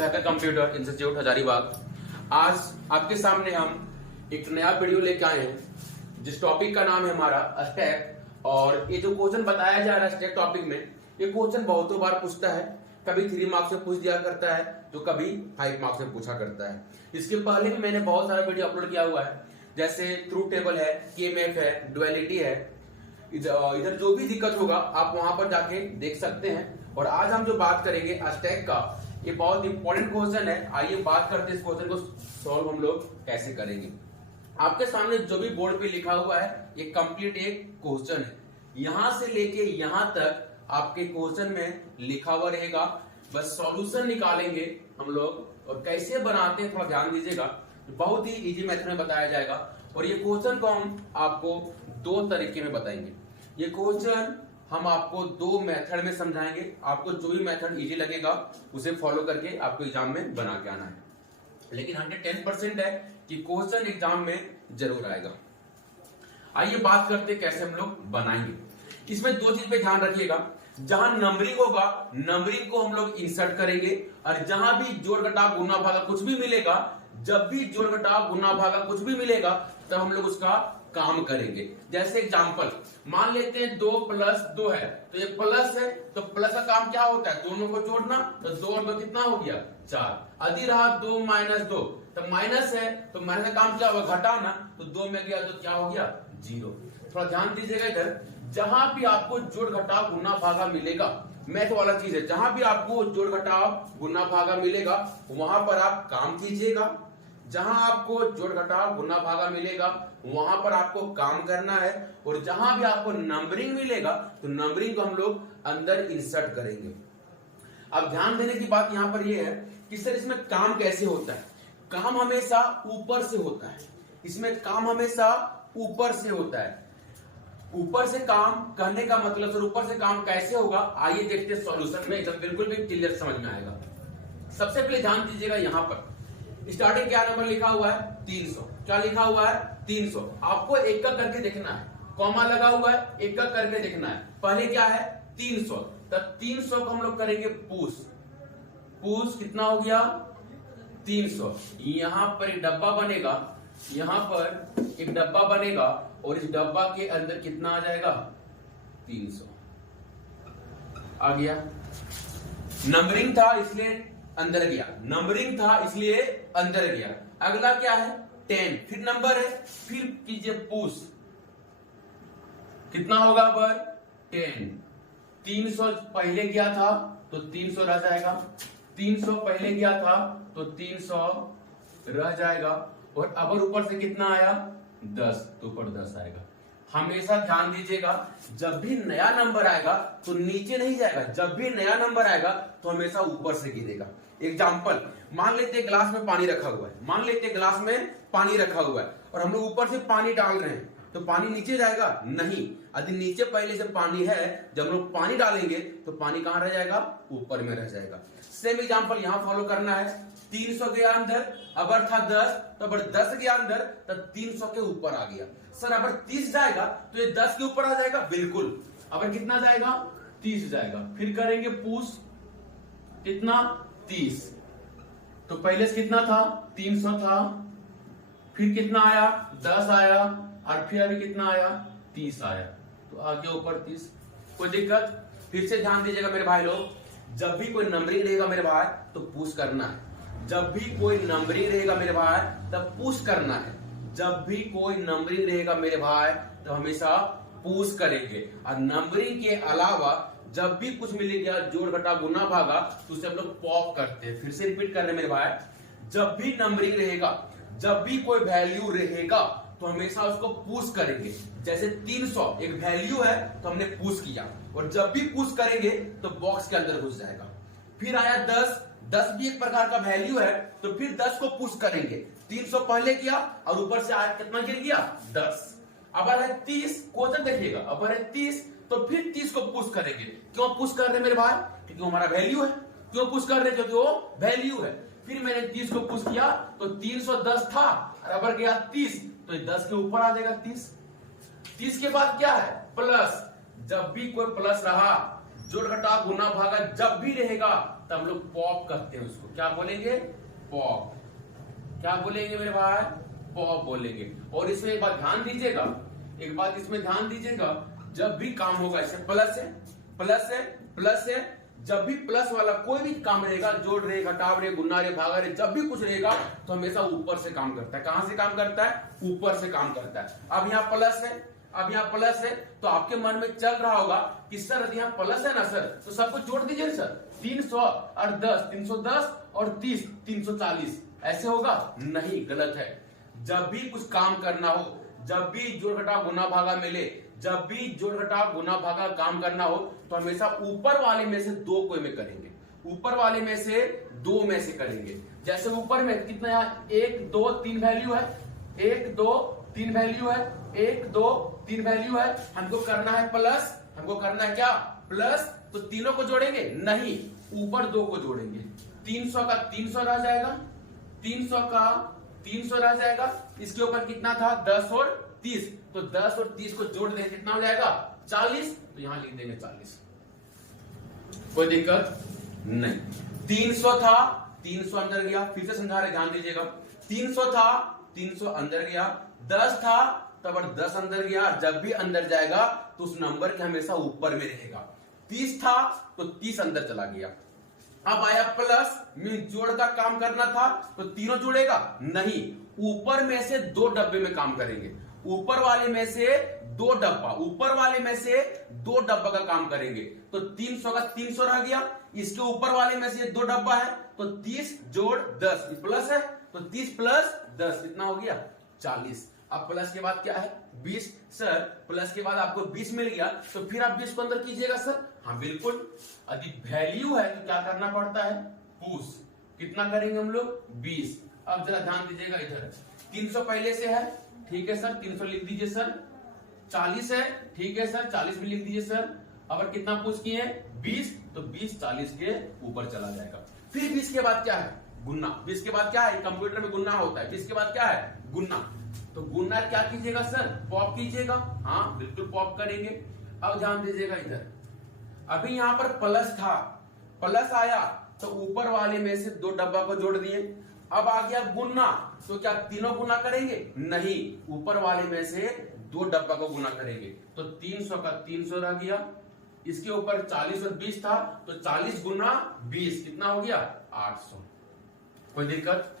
Hacker computer institute Hazaribagh. आज आपके सामने हम एक नया वीडियो लेके आए हैं जिस टॉपिक का नाम है हमारा स्टैक। और ये जो क्वेश्चन बताया जा रहा है स्टैक टॉपिक में, ये क्वेश्चन बहुतों बार पूछता है। कभी 3 मार्क्स में पूछ दिया करता है तो कभी 5 मार्क्स में पूछा करता है। इसके पहले भी मैंने बहुत सारा वीडियो अपलोड किया हुआ है, जैसे ट्रूथ टेबल है, केएमएफ है, डुअलिटी है। इधर जो भी दिक्कत होगा आप वहां पर जाके देख सकते हैं। और आज हम जो बात करेंगे स्टैक का, ये बहुत इंपॉर्टेंट क्वेश्चन है। आइए बात करते हैं इस क्वेश्चन को सॉल्व हम लोग कैसे करेंगे। आपके सामने जो भी बोर्ड पे लिखा हुआ है ये कंप्लीट एक क्वेश्चन है। यहां से लेके यहां तक आपके क्वेश्चन में लिखा हुआ रहेगा, बस सॉल्यूशन निकालेंगे हम लोग। और कैसे बनाते हैं थोड़ा ध्यान दीजिएगा, बहुत ही इजी मेथड में बताया जाएगा। और ये क्वेश्चन को हम आपको 2 तरीके में बताएंगे। ये क्वेश्चन हम आपको 2 मेथड में समझाएंगे। आपको जो भी मेथड इजी लगेगा उसे फॉलो करके आपको एग्जाम में बना के आना है। लेकिन 110% है कि क्वेश्चन एग्जाम में जरूर आएगा। आइए बात करते हैं कैसे हम लोग बनाएंगे। इसमें 2 चीज पे ध्यान रखिएगा। जहां नंबरिंग होगा, नंबरिंग को हम लोग इंसर्ट करेंगे। और जहां भी जोड़ घटाव गुना भागा कुछ भी मिलेगा, जब भी जोड़ घटाव गुना भागा कुछ भी मिलेगा तब हम लोग उसका काम करेंगे। जैसे एग्जांपल मान लेते हैं 2 + 2 है, तो ये प्लस है, तो प्लस का काम क्या होता है? दोनों को जोड़ना। तो 2 और 2 कितना हो गया? 4। यदि रहा 2 - 2, तो माइनस है, तो माइनस का काम क्या होगा? घटाना। तो 2 में गया तो क्या हो गया? 0। थोड़ा ध्यान दीजिएगा इधर। जहां भी आपको जोड़ घटाव गुना भागा मिलेगा, मैथ वाला चीज है, जहां भी आपको जोड़ घटाव गुना भागा मिलेगा वहां पर आप काम कीजिएगा। जहां आपको जोड़ घटाव गुना भागा मिलेगा वहां पर आपको काम करना है। और जहां भी आपको नंबरिंग मिलेगा तो नंबरिंग को हम लोग अंदर इंसर्ट करेंगे। अब ध्यान देने की बात यहां पर यह है कि सर इसमें काम कैसे होता है? काम हमेशा ऊपर से होता है। इसमें काम हमेशा ऊपर से होता है। ऊपर से काम करने का मतलब सर ऊपर से काम कैसे होगा? आइए देखते हैं सॉल्यूशन में, एकदम बिल्कुल भी क्लियर समझ में आएगा। सबसे पहले ध्यान दीजिएगा, यहां पर स्टार्टिंग क्या नंबर लिखा हुआ है? 300। क्या लिखा हुआ है? 300। आपको एक का करके देखना है, कॉमा लगा हुआ है, एक का करके देखना है। पहले क्या है? 300। तो 300 को हम लोग करेंगे पूछ कितना हो गया? 300। यहां पर एक डब्बा बनेगा, यहां पर एक डब्बा बनेगा और इस डब्बा के अंदर कितना आ जाएगा? 300 आ गया। नंबरिंग था इसलिए अंदर गया, नंबरिंग था इसलिए अंदर गया। अगला क्या है? 10। फिर नंबर है, फिर कीजिए पूछ कितना होगा? पर 10। 300 पहले गया था तो 300 रह जाएगा। 300 पहले गया था तो 300 रह जाएगा। और अगर ऊपर से कितना आया? 10, तो ऊपर 10 आएगा। हमेशा ध्यान दीजिएगा, जब भी नया नंबर आएगा तो नीचे नहीं जाएगा, जब भी नया नंबर आएगा तो हमेशा ऊपर से गिरेगा। एग्जाम्पल मान लेते हैं ग्लास में पानी रखा हुआ है, मान लेते हैं ग्लास में पानी रखा हुआ है और हम लोग ऊपर से पानी डाल रहे हैं, तो पानी नीचे जाएगा? नहीं। यदि नीचे पहले से पानी है, जब हम लोग पानी डालेंगे तो पानी कहां रह जाएगा? ऊपर में रह जाएगा। सेम एग्जाम्पल यहां फॉलो करना है। 300 गया अंदर, अबर था 10, तो अगर 10 गया अंदर तो 300 के ऊपर आ गया। सर अगर 30 जाएगा तो ये 10 के ऊपर आ जाएगा? बिल्कुल। अगर कितना जाएगा? 30 जाएगा। फिर करेंगे पूछ कितना? 30। तो पहले से कितना था? 300 था, फिर कितना आया? 10 आया, और फिर अभी कितना आया? 30 आया, तो आगे ऊपर 30। कोई दिक्कत? फिर से ध्यान दीजिएगा मेरे भाई लोग, जब भी कोई नंबरिंग रहेगा मेरे भाई तो पुश करना है। जब भी कोई नंबरिंग रहेगा मेरे भाई तब पुश करना है। जब भी कोई नंबरिंग रहेगा मेरे भाई तो हमेशा पुश करेंगे। और नंबरिंग के अलावा जब भी कुछ मिलेगा जोड़ घटा गुना भागा तो उसे हम लोग पॉप करते हैं। फिर से रिपीट करने मेरे भाई, जब भी नंबरिंग रहेगा, जब भी कोई वैल्यू रहेगा तो हमेशा उसको पुश करेंगे। जैसे 300 एक वैल्यू है तो हमने पुश किया, और जब भी पुश करेंगे तो बॉक्स के अंदर घुस जाएगा। फिर आया 10, 10 भी एक प्रकार का वैल्यू है तो फिर 10 को पुश करेंगे। 300 पहले किया और ऊपर से आया कितना गिर गया? 10। अब है 30, क्वेश्चन देखिएगा, अब है 30 तो फिर 30 को पुश करेंगे। क्यों पुश कर रहे मेरे भाई? क्योंकि हमारा वैल्यू है। क्यों पुश कर रहे? क्योंकि वो वैल्यू है। फिर मैंने 30 को पुश किया तो 310 था और अब गया 30, तो 10 के ऊपर आ जाएगा 30। 30 के बाद क्या है? प्लस। जब भी कोई प्लस रहा, जोड़ घटाव गुना भागा जब भी रहेगा तो हम लोग पॉप कहते हैं उसको। क्या बोलेंगे? पॉप। क्या बोलेंगे मेरे भाई? पॉप बोलेंगे। और इसमें एक बात ध्यान दीजिएगा, एक बात इसमें ध्यान दीजिएगा, जब भी काम होगा, इससे प्लस है, प्लस है, प्लस है, जब भी प्लस वाला कोई भी काम रहेगा, जोड़ रहे, घटाव रहे, गुना रहे, भागा रहे, जब भी कुछ रहेगा तो हमेशा ऊपर से काम करता है। कहां से काम करता है? ऊपर से काम करता है। अब यहाँ प्लस है, अब यहाँ प्लस है, तो आपके मन में चल रहा होगा कि सर यदि यहाँ प्लस है ना सर, तो सबको जोड़ दीजिए सर, 300 और 10, 310 और 30, 340, ऐसे होगा? नहीं, गलत है। जब भी कुछ काम करना हो, जब भी जोड़ घटाव गुना भागा मिले, जब भी जोड़ घटाव गुना भागा काम करना हो, तो हमेशा ऊपर वाले में से दो कोई में करेंगे, ऊपर वाले में से दो में से करेंगे। जैसे ऊपर में कितना यहाँ 1 2 3 वैल्यू है, 1 2 3 वैल्यू है, 1 2 3 वैल्यू है, हमको करना है प्लस, हमको करना है क्या? प्लस। तो तीनों को जोड़ेंगे? नहीं, ऊपर दो को जोड़ेंगे। 300 का 300 रह जाएगा, 300 का 300 रह जाएगा, इसके ऊपर कितना था? 10 और 30, तो 10 और 30 को जोड़ देंगे, कितना हो जाएगा? 40, तो यहां लिख देंगे 40। कोई दिक्कत नहीं। 300 था, 300 अंदर गया, फिर से समझा रहे, ध्यान दीजिएगा। 300 था, 300 अंदर गया, 10 था तब 10 अंदर गया, जब भी अंदर जाएगा तो उस नंबर के हमेशा ऊपर में रहेगा। 30 था तो 30 अंदर चला गया। अब आया प्लस में जोड़ का काम करना था, तो तीनों जुड़ेगा? नहीं, ऊपर में से दो डब्बे में काम करेंगे, ऊपर वाले में से दो डब्बा, ऊपर वाले में से दो डब्बा का काम करेंगे। तो 300 का 300 रह गया, इसके ऊपर वाले में से दो डब्बा है, तो 30 जोड़ 10 प्लस है, तो 30 प्लस 10 कितना हो गया? 40। अब प्लस के बाद क्या है? 20। सर प्लस के बाद आपको 20 मिल गया, तो फिर आप 20 को अंदर कीजिएगा सर। हाँ बिल्कुल, यदि वैल्यू है तो क्या करना पड़ता है? पुश। कितना करेंगे हम लोग? 20। अब जरा ध्यान दीजिएगा, इधर 300 पहले से है, ठीक है सर, 300 लिख दीजिए सर। 40 है, ठीक है सर, 40 भी लिख दीजिए सर। अब कितना पुश किए? 20, तो 20 40 के ऊपर चला जाएगा। फिर 20 के बाद क्या है? गुना। 20 के बाद क्या है? कंप्यूटर में गुना होता है। 20 के बाद क्या है? गुना। तो गुना क्या कीजिएगा सर? पॉप कीजिएगा। हाँ बिल्कुल पॉप करेंगे। अब ध्यान दीजिएगा, इधर अभी यहां पर प्लस था, प्लस आया तो ऊपर वाले में से दो डब्बा को जोड़ दिए। अब आ गया गुना, तो क्या तीनों गुना करेंगे? नहीं, ऊपर वाले में से दो डब्बा को गुना करेंगे। तो 300 का 300 रह गया, इसके ऊपर 40 और 20 था, तो 40 गुना 20 कितना हो गया? 800। कोई दिक्कत?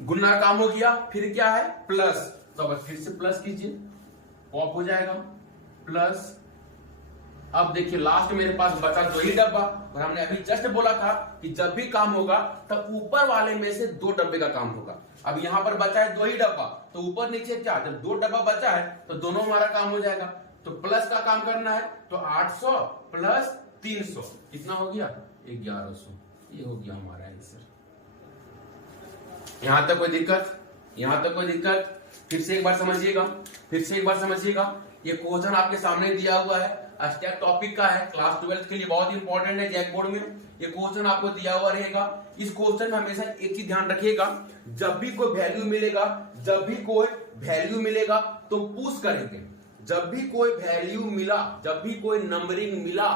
गुना काम हो गया, फिर क्या है? प्लस। तो अब फिर से प्लस कीजिए, पॉप हो जाएगा प्लस। अब देखिए लास्ट मेरे पास बचा दो ही डब्बा, और हमने अभी जस्ट बोला था कि जब भी काम होगा तब ऊपर वाले में से दो डब्बे का काम होगा। अब यहां पर बचा है दो ही डब्बा, तो ऊपर नीचे क्या? जब दो डब्बा बचा है तो दोनों हमारा काम हो जाएगा। तो प्लस का काम करना है, तो 800 प्लस 300 कितना हो गया? 1100। ये हो गया हमारा आंसर। यहां तक कोई दिक्कत? यहां तक कोई दिक्कत? फिर से एक बार समझिएगा, फिर से एक बार समझिएगा। ये क्वेश्चन आपके सामने दिया हुआ है, स्टेप टॉपिक का है, क्लास 12 के लिए बहुत इंपॉर्टेंट है। जैक बोर्ड में ये क्वेश्चन आपको दिया हुआ रहेगा। इस क्वेश्चन में हमेशा एक चीज ध्यान रखिएगा, जब भी कोई वैल्यू मिलेगा, जब भी कोई वैल्यू मिलेगा तो पुश करेंगे। जब भी कोई वैल्यू मिला, जब भी कोई नंबरिंग मिला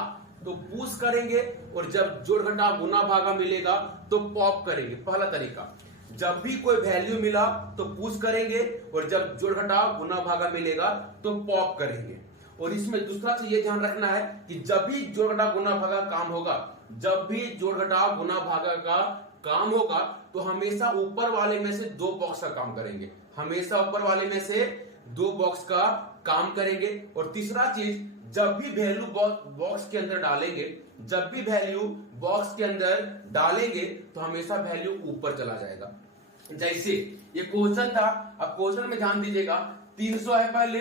तो पुश करेंगे, और जब जोड़ घटाव गुना भागा मिलेगा तो पॉप करेंगे। पहला तरीका, जब भी कोई वैल्यू मिला तो पुश करेंगे, और जब जोड़ घटाव गुना भागा मिलेगा तो पॉप करेंगे। और इसमें दूसरा चीज ये ध्यान रखना है कि जब भी जोड़ घटाव गुना भागा काम होगा, जब भी जोड़ घटाव गुना भागा का काम होगा, तो हमेशा ऊपर वाले में से दो बॉक्स का काम करेंगे, हमेशा ऊपर वाले में से दो बॉक्स का काम करेंगे। और तीसरा चीज, जब भी वैल्यू बॉक्स के अंदर डालेंगे, जब भी वैल्यू बॉक्स के अंदर डालेंगे तो हमेशा वैल्यू ऊपर चला जाएगा। जैसे ये क्वेश्चन था, अब क्वेश्चन में ध्यान दीजिएगा, 300 है पहले,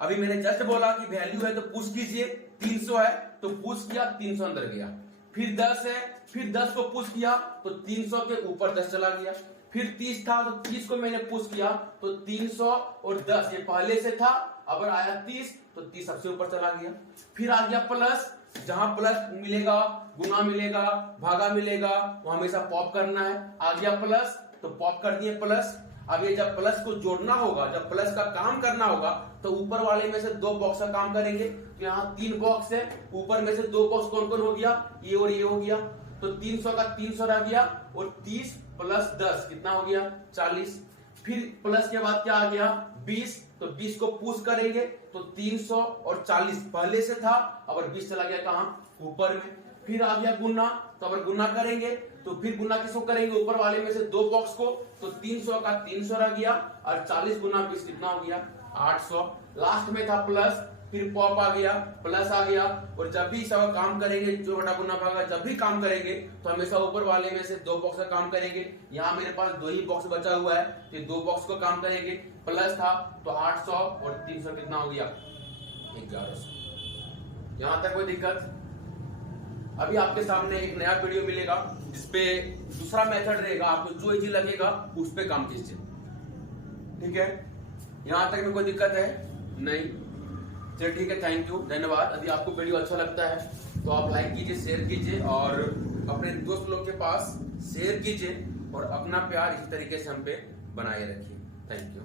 अभी मैंने जस्ट बोला कि वैल्यू है तो पुश कीजिए। 300 है तो पुश किया, 300 अंदर गया। फिर 10 है, फिर 10 को पुश किया तो 300 के ऊपर 10 चला गया। फिर 30 था तो 30 को मैंने पुश किया, तो 300 और 10 ये पहले से था, अब आया 30 तो 30 सबसे ऊपर चला गया। फिर आ गया प्लस, जहां प्लस मिलेगा, गुना मिलेगा, भागा मिलेगा, वो हमेशा पॉप करना है। आ गया प्लस तो पॉप कर दिए प्लस। अब ये जब प्लस को जोड़ना होगा, जब प्लस का काम करना होगा, तो ऊपर वाले में से दो बॉक्स का काम करेंगे। तो यहाँ 3 बॉक्स है, ऊपर में से 2 बॉक्स कौन कौन हो गया? ये और ये हो गया। तो 300 का 300 रह गया और 30 प्लस 10 कितना हो गया 40। फिर प्लस के बाद क्या आ गया 20, तो 20 को पुश करेंगे तो 300 और 40 पहले से था, अब 20 चला गया कहां ऊपर में। फिर आ गया गुना, तो अगर गुना करेंगे तो फिर गुना किसको करेंगे ऊपर वाले में से दो बॉक्स को, तो 300 का 300 रह गया और 40 गुना 20 कितना हो गया 800। लास्ट में था प्लस, फिर पॉप आ गया प्लस आ गया। और जब भी सब काम करेंगे जो बटा गुना भागा जब भी काम करेंगे तो हमेशा ऊपर वाले में से दो बॉक्स का काम करेंगे। यहाँ मेरे पास दो ही बॉक्स बचा हुआ है तो दो बॉक्स को काम करेंगे। प्लस था तो 800 और 300 कितना हो गया 1100। यहाँ तक कोई दिक्कत? अभी आपके सामने एक नया वीडियो मिलेगा जिसपे दूसरा मेथड रहेगा, आपको जो इजी लगेगा उस पे काम कीजिए, ठीक है? यहाँ तक में कोई दिक्कत है नहीं? चलिए ठीक है, थैंक यू, धन्यवाद। यदि आपको वीडियो अच्छा लगता है तो आप लाइक कीजिए, शेयर कीजिए और अपने दोस्त लोग के पास शेयर कीजिए और अपना प्यार इस तरीके से हम पे बनाए रखिए। Thank you.